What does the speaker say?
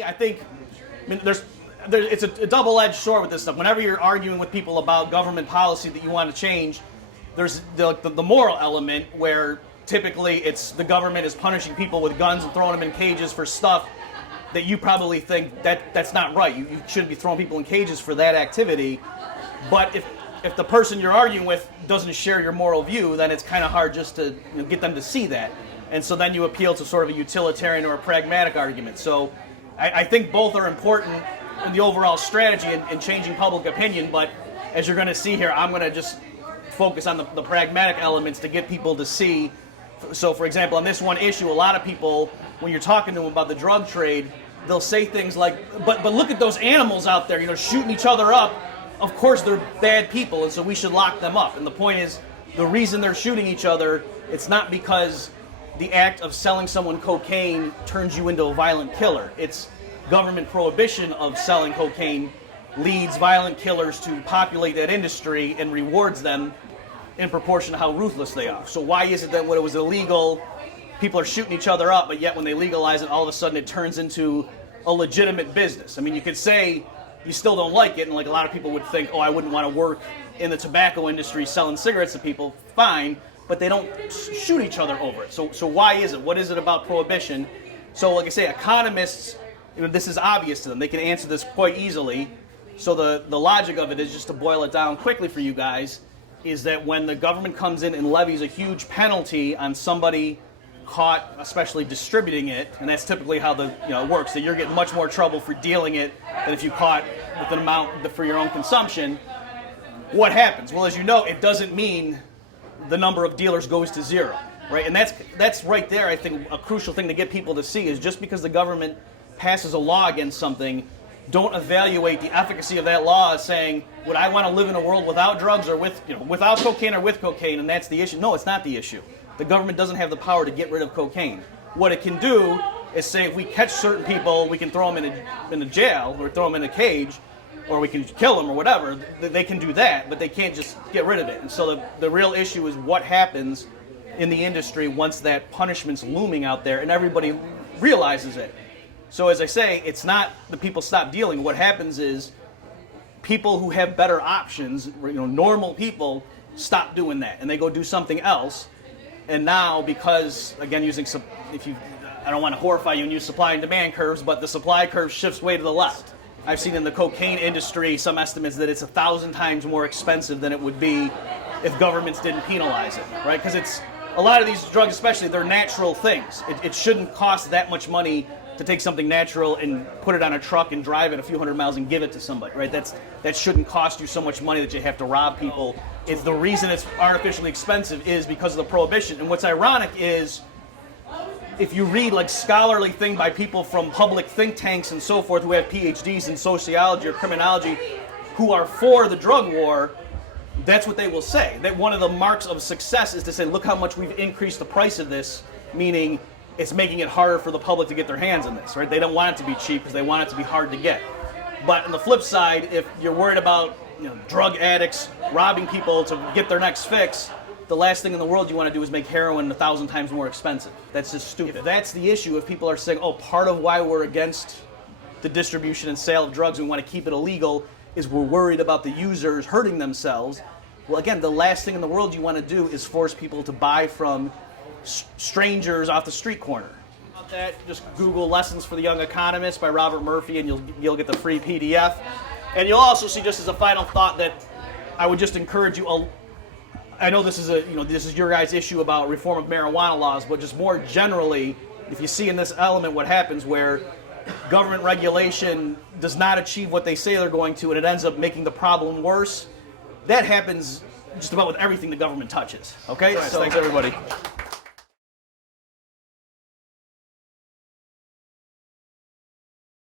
I think, it's a double-edged sword with this stuff. Whenever you're arguing with people about government policy that you want to change, there's the moral element where typically it's the government is punishing people with guns and throwing them in cages for stuff that you probably think that's not right. You shouldn't be throwing people in cages for that activity. But if the person you're arguing with doesn't share your moral view, then it's kind of hard just to get them to see that. And so then you appeal to sort of a utilitarian or a pragmatic argument. So I think both are important in the overall strategy in changing public opinion, but as you're going to see here, I'm going to just focus on the pragmatic elements to get people to see. So, for example, on this one issue, a lot of people, when you're talking to them about the drug trade, they'll say things like, but look at those animals out there, shooting each other up. Of course, they're bad people, and so we should lock them up. And the point is, the reason they're shooting each other, it's not because the act of selling someone cocaine turns you into a violent killer. It's government prohibition of selling cocaine leads violent killers to populate that industry and rewards them in proportion to how ruthless they are. So why is it that when it was illegal, people are shooting each other up, but yet when they legalize it, all of a sudden it turns into a legitimate business? I mean, you could say you still don't like it, and like a lot of people would think, oh, I wouldn't want to work in the tobacco industry selling cigarettes to people. Fine, but they don't shoot each other over it. So why is it? What is it about prohibition? So like I say, economists, this is obvious to them. They can answer this quite easily. So the logic of it is, just to boil it down quickly for you guys, is that when the government comes in and levies a huge penalty on somebody caught, especially distributing it, and that's typically how it works, that you're getting much more trouble for dealing it than if you caught with an amount for your own consumption. What happens? Well, as you know, it doesn't mean the number of dealers goes to zero, right? And that's right there, I think, a crucial thing to get people to see is just because the government passes a law against something, don't evaluate the efficacy of that law as saying, would I want to live in a world without drugs or without cocaine or with cocaine, and that's the issue. No, it's not the issue. The government doesn't have the power to get rid of cocaine. What it can do is say, if we catch certain people, we can throw them in a jail or throw them in a cage, or we can kill them or whatever. They can do that, but they can't just get rid of it. And so the real issue is what happens in the industry once that punishment's looming out there and everybody realizes it. So as I say, it's not that people stop dealing. What happens is people who have better options, normal people, stop doing that and they go do something else. And now, because again, I don't want to horrify you and use supply and demand curves, but the supply curve shifts way to the left. I've seen in the cocaine industry some estimates that it's 1,000 times more expensive than it would be if governments didn't penalize it, right? Because it's a lot of these drugs, especially, they're natural things. It shouldn't cost that much money to take something natural and put it on a truck and drive it a few hundred miles and give it to somebody, right? That shouldn't cost you so much money that you have to rob people. It's the reason it's artificially expensive is because of the prohibition. And what's ironic is, if you read like scholarly thing by people from public think tanks and so forth who have PhDs in sociology or criminology who are for the drug war, that's what they will say. That one of the marks of success is to say, look how much we've increased the price of this, meaning it's making it harder for the public to get their hands on this, right? They don't want it to be cheap because they want it to be hard to get. But on the flip side, if you're worried about drug addicts robbing people to get their next fix, the last thing in the world you want to do is make heroin 1,000 times more expensive. That's just stupid. If that's the issue, if people are saying, oh, part of why we're against the distribution and sale of drugs, we want to keep it illegal, is we're worried about the users hurting themselves. Well, again, the last thing in the world you want to do is force people to buy from strangers off the street corner. About that, just Google Lessons for the Young Economist by Robert Murphy, and you'll get the free PDF. And you'll also see, just as a final thought, that I would just encourage you. I know this is this is your guys' issue about reform of marijuana laws, but just more generally, if you see in this element what happens where government regulation does not achieve what they say they're going to, and it ends up making the problem worse, that happens just about with everything the government touches. Okay, so thanks everybody.